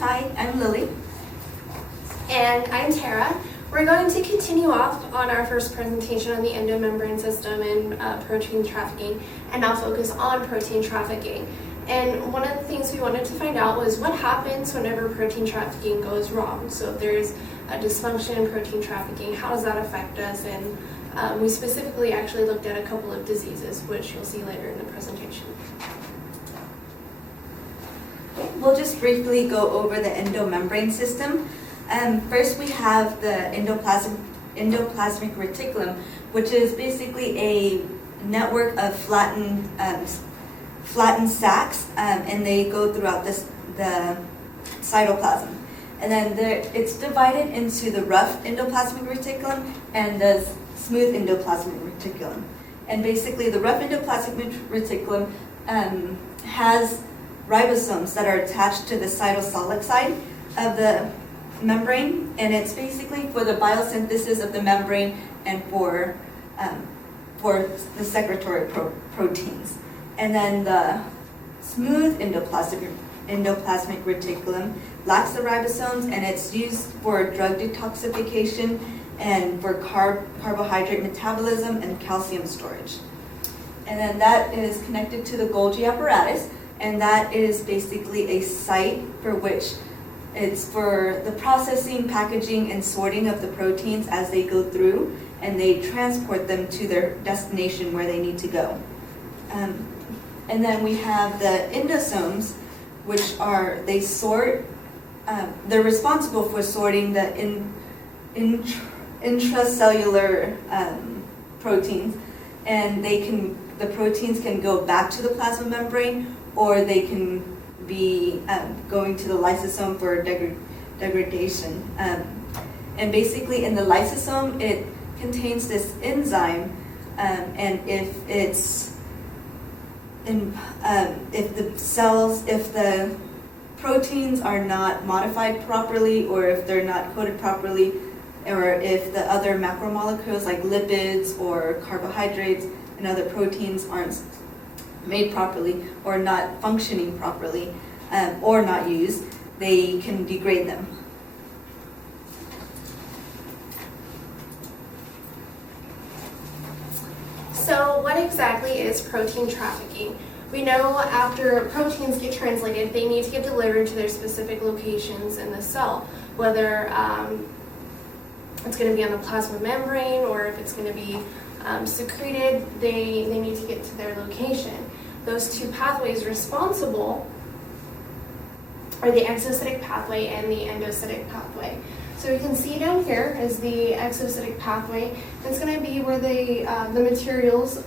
Hi, I'm Lily. And I'm Tara. We're going to continue off on our first presentation on the endomembrane system and protein trafficking, and now focus on protein trafficking. And one of the things we wanted to find out was what happens whenever protein trafficking goes wrong. So if there's a dysfunction in protein trafficking, how does that affect us? And we specifically actually looked at a couple of diseases, which you'll see later in the presentation. We'll just briefly go over the endomembrane system. First, we have the endoplasmic reticulum, which is basically a network of flattened sacs, and they go throughout the cytoplasm. And then it's divided into the rough endoplasmic reticulum and the smooth endoplasmic reticulum. And basically, the rough endoplasmic reticulum has ribosomes that are attached to the cytosolic side of the membrane, and it's basically for the biosynthesis of the membrane and for the secretory proteins. And then the smooth endoplasmic reticulum lacks the ribosomes, and it's used for drug detoxification and for carbohydrate metabolism and calcium storage. And then that is connected to the Golgi apparatus, and that is basically a site for which it's for the processing, packaging, and sorting of the proteins as they go through, and they transport them to their destination where they need to go. And then we have the endosomes, which are, they sort, they're responsible for sorting the intracellular proteins, and the proteins can go back to the plasma membrane, or they can be going to the lysosome for degradation. And basically in the lysosome, it contains this enzyme, and if the proteins are not modified properly, or if they're not coated properly, or if the other macromolecules like lipids or carbohydrates and other proteins aren't made properly or not functioning properly, or not used, they can degrade them. So what exactly is protein trafficking? We know after proteins get translated, they need to get delivered to their specific locations in the cell, whether it's going to be on the plasma membrane or if it's going to be secreted, they need to get to their location. Those two pathways responsible are the exocytic pathway and the endocytic pathway. So you can see down here is the exocytic pathway. It's going to be where the materials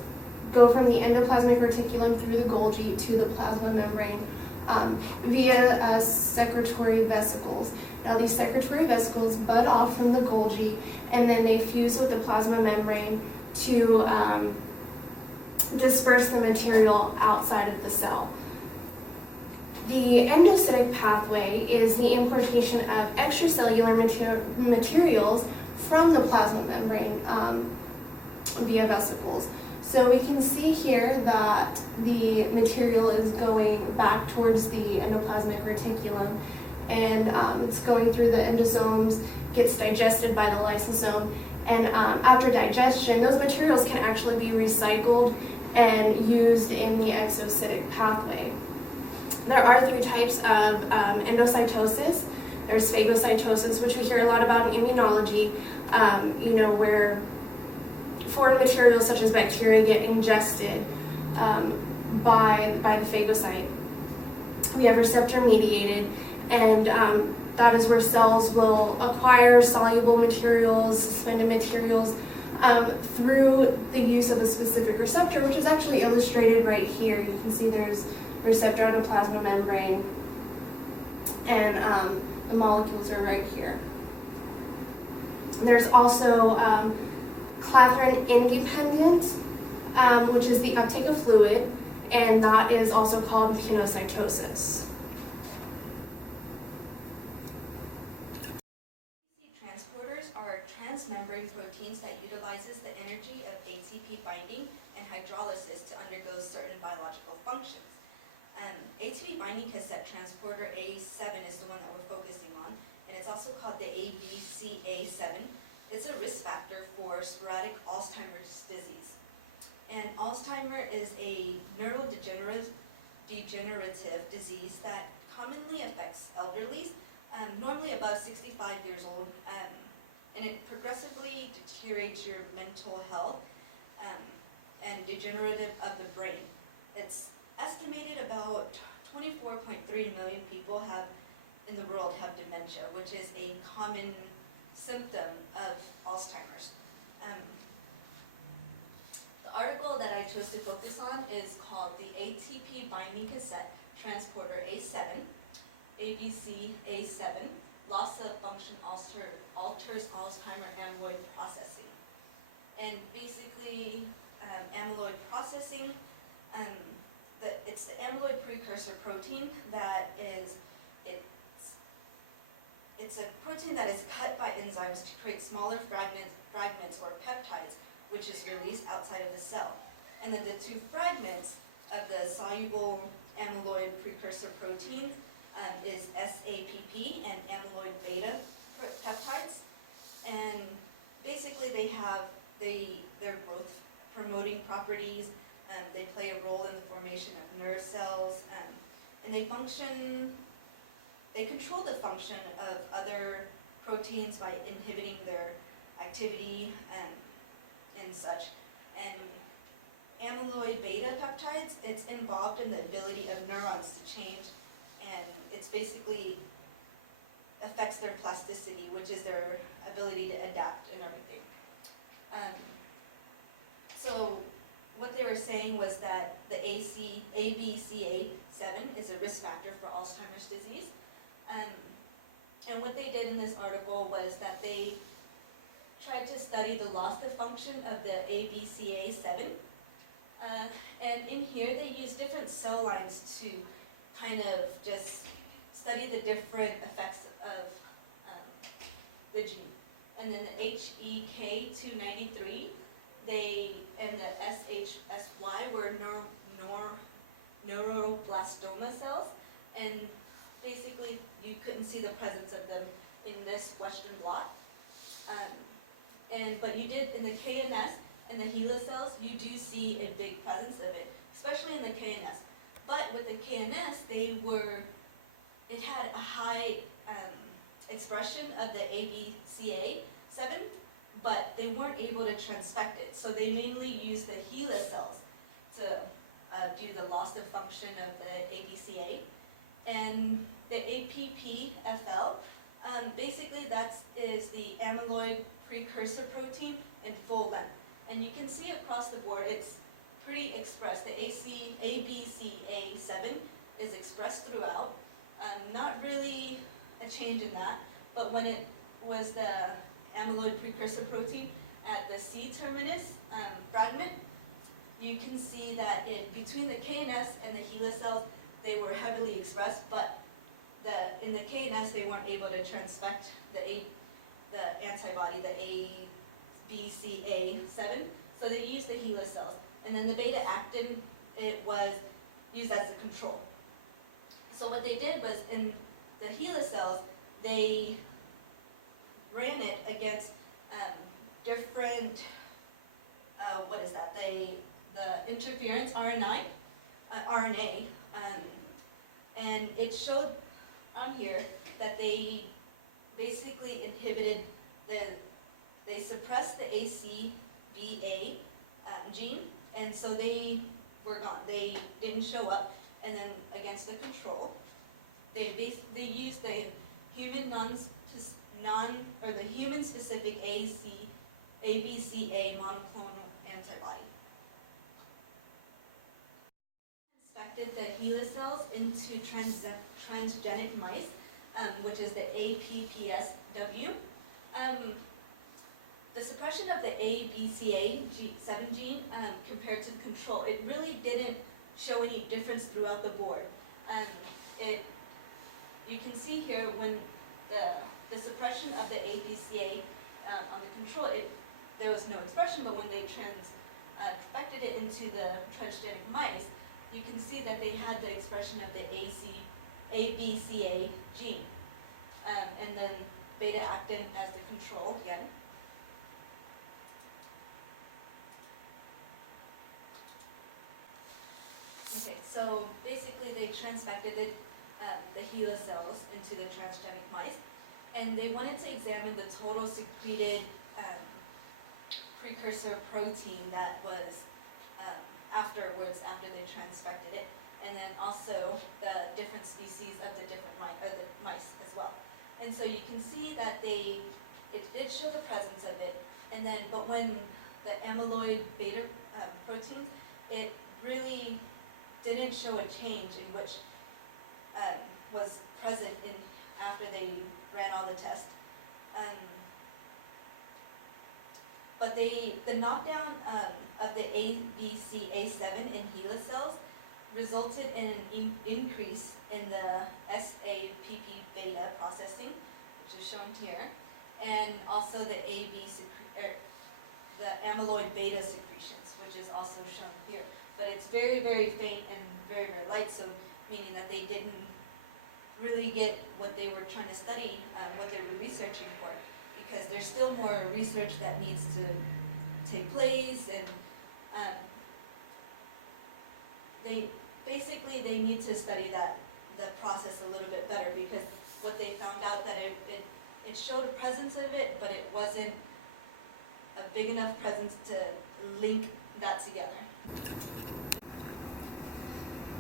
go from the endoplasmic reticulum through the Golgi to the plasma membrane via secretory vesicles. Now these secretory vesicles bud off from the Golgi, and then they fuse with the plasma membrane to disperse the material outside of the cell. The endocytic pathway is the importation of extracellular materials from the plasma membrane via vesicles. So we can see here that the material is going back towards the endoplasmic reticulum, and it's going through the endosomes, gets digested by the lysosome, and after digestion, those materials can actually be recycled and used in the exocytic pathway. There are three types of endocytosis. There's phagocytosis, which we hear a lot about in immunology, where foreign materials such as bacteria get ingested by the phagocyte. We have receptor-mediated, and that is where cells will acquire soluble materials, suspended materials, through the use of a specific receptor, which is actually illustrated right here. You can see there's a receptor on a plasma membrane, and the molecules are right here. There's also clathrin independent, which is the uptake of fluid, and that is also called pinocytosis. Transporters are transmembrane proteins that utilizes the energy of ATP binding and hydrolysis to undergo certain biological functions. ATP binding cassette transporter A7 is the one that we're focusing on, and it's also called the ABCA7. It's a risk factor for sporadic Alzheimer's disease. And Alzheimer is a neurodegenerative disease that commonly affects elderly, normally above 65 years old, and it progressively deteriorates your mental health and degenerative of the brain. It's estimated about 24.3 million people in the world have dementia, which is a common symptom of Alzheimer's. The article that I chose to focus on is called the ATP binding cassette transporter A7, ABCA7, loss of function alters Alzheimer amyloid processing. And basically, amyloid processing, it's the amyloid precursor protein that it's a protein that is cut by enzymes to create smaller fragments or peptides, which is released outside of the cell. And then the two fragments of the soluble amyloid precursor protein is SAPP and amyloid beta peptides. And basically their growth promoting properties, they play a role in the formation of nerve cells, and they control the function of other proteins by inhibiting their activity and such. And amyloid beta peptides, it's involved in the ability of neurons to change, and it's basically affects their plasticity, which is their ability to adapt and everything. So what they were saying was that the ABCA7 is a risk factor for Alzheimer's disease. And what they did in this article was that they tried to study the loss of function of the ABCA7. And in here they used different cell lines to kind of just study the different effects of the gene. And then the HEK293, and the SHSY were neuroblastoma cells, and basically you couldn't see the presence of them in this Western blot. But you did in the KNS and the HeLa cells, you do see a big presence of it, especially in the KNS. But with the KNS, it had a high expression of the ABCA7, but they weren't able to transfect it. So they mainly used the HeLa cells to do the loss of function of the ABCA. And the APPFL, basically that is the amyloid precursor protein in full length. And you can see across the board it's pretty expressed. The ABCA7 is expressed throughout. Not really a change in that, but when it was the amyloid precursor protein at the C terminus fragment, you can see that between the KNS and the HeLa cells, they were heavily expressed, but in the KNS they weren't able to transfect the antibody, the ABCA7, so they used the HeLa cells. And then the beta-actin, it was used as a control. So what they did was in the HeLa cells, they ran it against different, the interference RNA, and it showed on here that they basically inhibited they suppressed the ACBA gene, and so they were gone. They didn't show up. And then against the control, they used the human human specific ABCA monoclonal antibody. Inspected the HeLa cells into transgenic mice, which is the APPSW. The suppression of the ABCA7 gene compared to the control, it really didn't show any difference throughout the board. You can see here when the suppression of the ABCA on the control, there was no expression, but when they transfected it into the transgenic mice, you can see that they had the expression of the ABCA gene, and then beta-actin as the control again. Okay, so basically they transfected the HeLa cells into the transgenic mice, and they wanted to examine the total secreted precursor protein that was after they transfected it, and then also the different species of the different mice as well. And so you can see that it did show the presence of it, but when the amyloid beta protein, it really didn't show a change in which was present after they ran all the tests. But the knockdown of the ABCA7 in HeLa cells resulted in an increase in the SAPP beta processing, which is shown here, and also the the amyloid beta secretions, which is also shown here. But it's very, very faint and very, very light, so meaning that they didn't really get what they were trying to study, what they were researching for, because there's still more research that needs to take place, and they need to study the process a little bit better, because what they found out that it showed a presence of it, but it wasn't a big enough presence to link that together.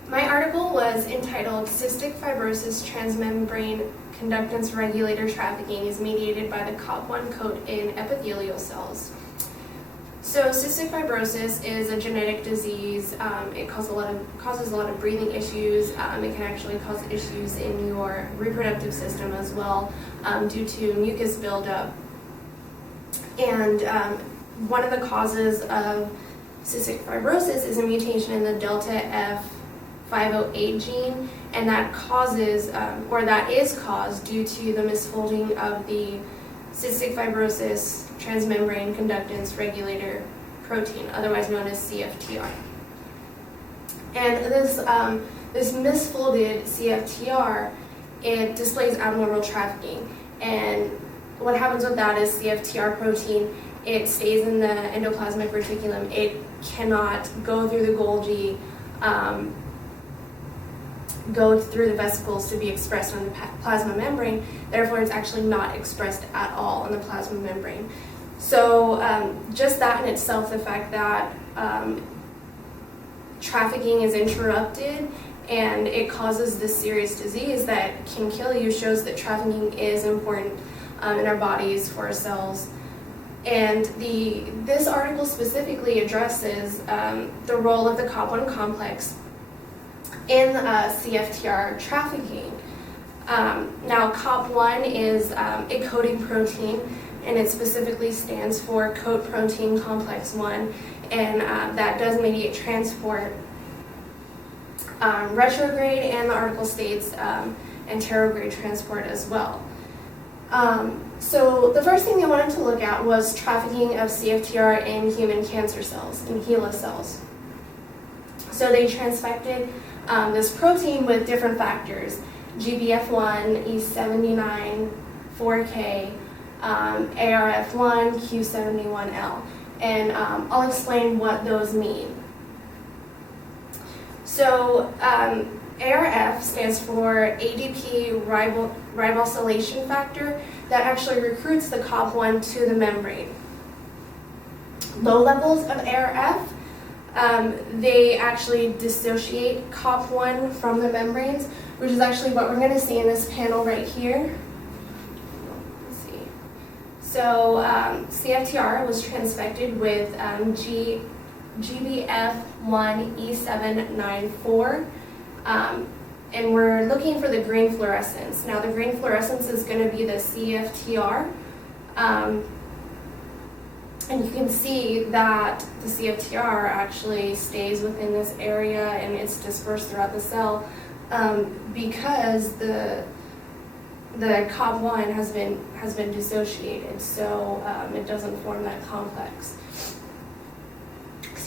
My article was entitled Cystic Fibrosis Transmembrane Conductance Regulator Trafficking is Mediated by the COP1 Coat in Epithelial Cells. So cystic fibrosis is a genetic disease. It causes a lot of breathing issues. It can actually cause issues in your reproductive system as well, due to mucus buildup. And one of the causes of cystic fibrosis is a mutation in the delta F508 gene, and that is caused due to the misfolding of the cystic fibrosis transmembrane conductance regulator protein, otherwise known as CFTR. And this misfolded CFTR, it displays abnormal trafficking. And what happens with that is CFTR protein, it stays in the endoplasmic reticulum. It cannot go through the Golgi, go through the vesicles to be expressed on the plasma membrane. Therefore, it's actually not expressed at all on the plasma membrane. So just that in itself, the fact that trafficking is interrupted and it causes this serious disease that can kill you, shows that trafficking is important in our bodies, for our cells. And this article specifically addresses the role of the COP1 complex in CFTR trafficking. Now, COP1 is a coding protein, and it specifically stands for coat protein complex 1, and that does mediate transport, retrograde, and the article states anterograde transport as well. So the first thing they wanted to look at was trafficking of CFTR in human cancer cells, in HeLa cells. So they transfected this protein with different factors: GBF1, E79, 4K, ARF1, Q71L, and I'll explain what those mean. So ARF stands for ADP ribosylation factor, that actually recruits the COP1 to the membrane. Low levels of ARF, they actually dissociate COP1 from the membranes, which is actually what we're going to see in this panel right here. Let's see. So CFTR was transfected with GBF1E794, and we're looking for the green fluorescence. Now, the green fluorescence is going to be the CFTR. And you can see that the CFTR actually stays within this area and it's dispersed throughout the cell because the COP1 has been dissociated, so it doesn't form that complex.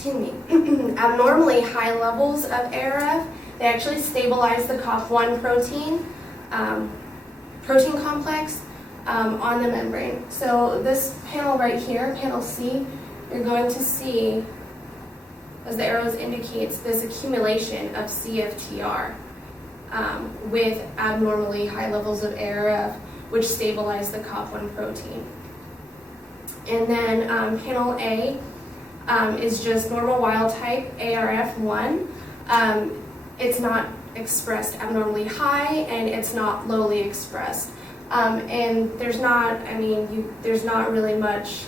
abnormally high levels of ARF, they actually stabilize the COP1 protein complex on the membrane. So this panel right here, panel C, you're going to see, as the arrows indicates, this accumulation of CFTR with abnormally high levels of ARF, which stabilize the COP1 protein. And then panel A is just normal wild type ARF1. It's not expressed abnormally high, and it's not lowly expressed. And there's not really much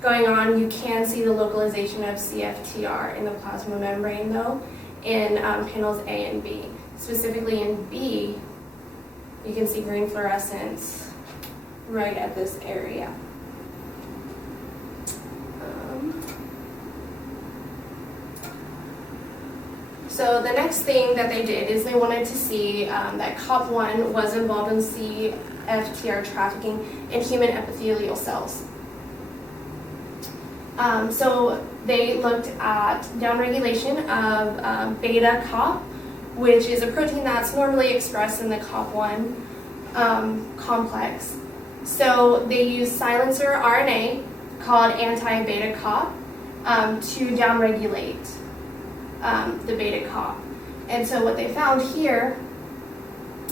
going on. You can see the localization of CFTR in the plasma membrane, though, in panels A and B. Specifically in B, you can see green fluorescence right at this area. So the next thing that they did is they wanted to see that COP1 was involved in CFTR trafficking in human epithelial cells. So they looked at downregulation of beta COP, which is a protein that's normally expressed in the COP1 complex. So they used silencer RNA called anti-beta COP to downregulate the beta COP. And so what they found here,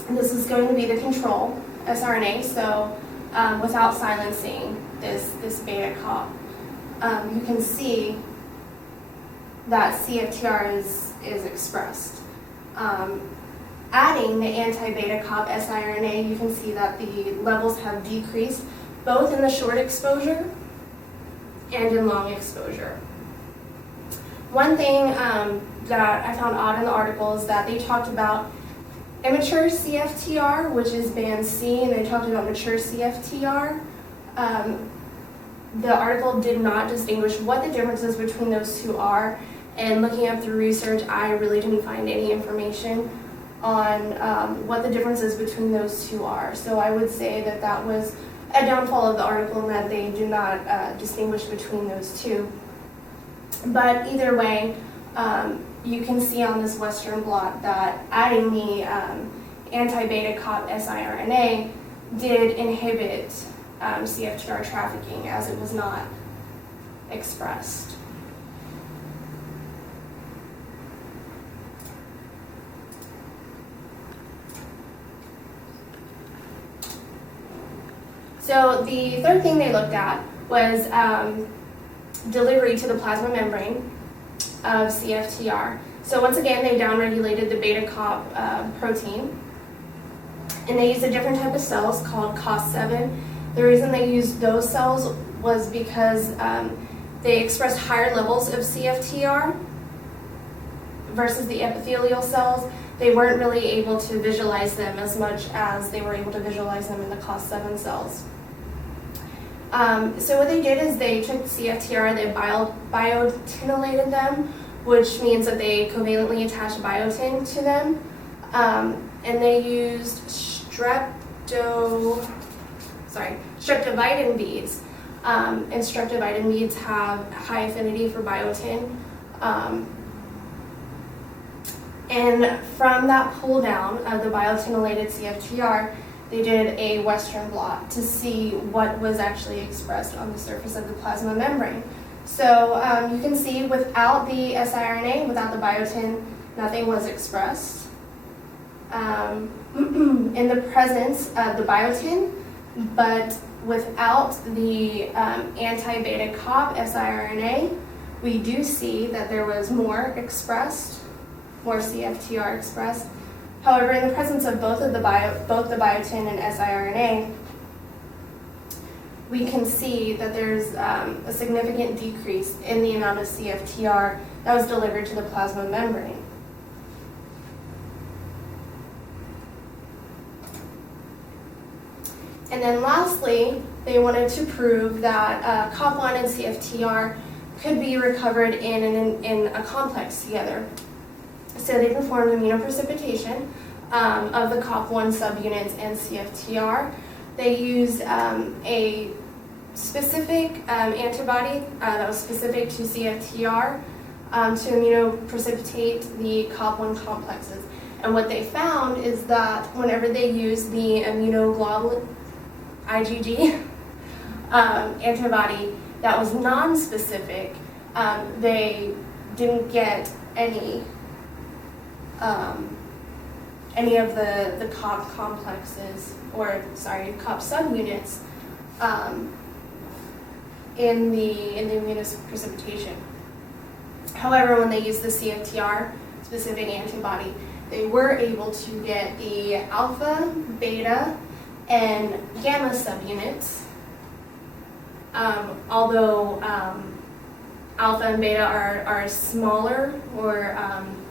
and this is going to be the control sRNA, so without silencing this beta COP, you can see that CFTR is expressed. Adding the anti-beta COP siRNA, you can see that the levels have decreased both in the short exposure and in long exposure. One thing that I found odd in the article is that they talked about immature CFTR, which is band C, and they talked about mature CFTR. The article did not distinguish what the differences between those two are, and looking up through research, I really didn't find any information on what the differences between those two are. So I would say that that was a downfall of the article, and that they do not distinguish between those two. But either way, you can see on this Western blot that adding the anti-beta COP siRNA did inhibit CFTR trafficking, as it was not expressed. So the third thing they looked at was delivery to the plasma membrane of CFTR. So once again, they downregulated the beta COP protein, and they used a different type of cells called COS7. The reason they used those cells was because they expressed higher levels of CFTR versus the epithelial cells. They weren't really able to visualize them as much as they were able to visualize them in the COS7 cells. So what they did is they took CFTR, they biotinylated them, which means that they covalently attached biotin to them, and they used streptovidin beads. And streptovidin beads have high affinity for biotin. And from that pull down of the biotinylated CFTR, they did a Western blot to see what was actually expressed on the surface of the plasma membrane. So you can see without the siRNA, without the biotin, nothing was expressed. In the presence of the biotin, but without the anti-beta COP siRNA, we do see that there was more expressed, more CFTR expressed. However, in the presence of both the biotin and siRNA, we can see that there's a significant decrease in the amount of CFTR that was delivered to the plasma membrane. And then lastly, they wanted to prove that COP1 and CFTR could be recovered in a complex together. So they performed immunoprecipitation of the COP1 subunits and CFTR. They used a specific antibody that was specific to CFTR to immunoprecipitate the COP1 complexes. And what they found is that whenever they used the immunoglobulin IgG antibody that was non-specific, they didn't get any of the COP complexes, COP subunits in the immunoprecipitation. However, when they used the CFTR specific antibody, they were able to get the alpha, beta, and gamma subunits. Although alpha and beta are smaller or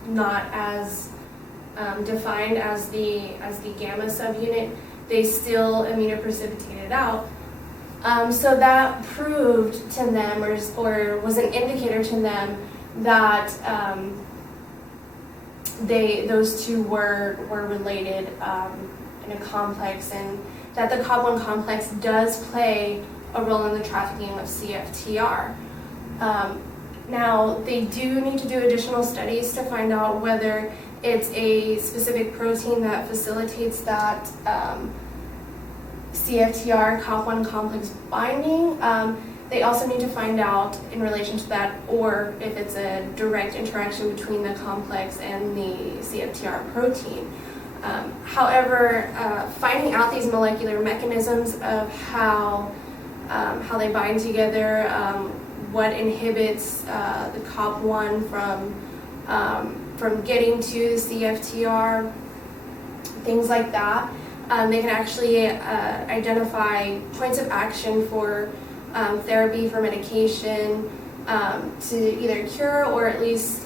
not as defined as the gamma subunit, they still immunoprecipitated out. So that proved to them, or was an indicator to them, that those two were related in a complex, and that the COP1 complex does play a role in the trafficking of CFTR. Now, they do need to do additional studies to find out whether it's a specific protein that facilitates that CFTR COP1 complex binding. They also need to find out in relation to that, or if it's a direct interaction between the complex and the CFTR protein. However, finding out these molecular mechanisms of how they bind together, what inhibits the COP1 from getting to the CFTR, things like that, they can actually identify points of action for therapy, for medication, to either cure or at least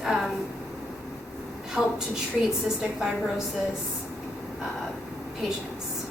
help to treat cystic fibrosis patients.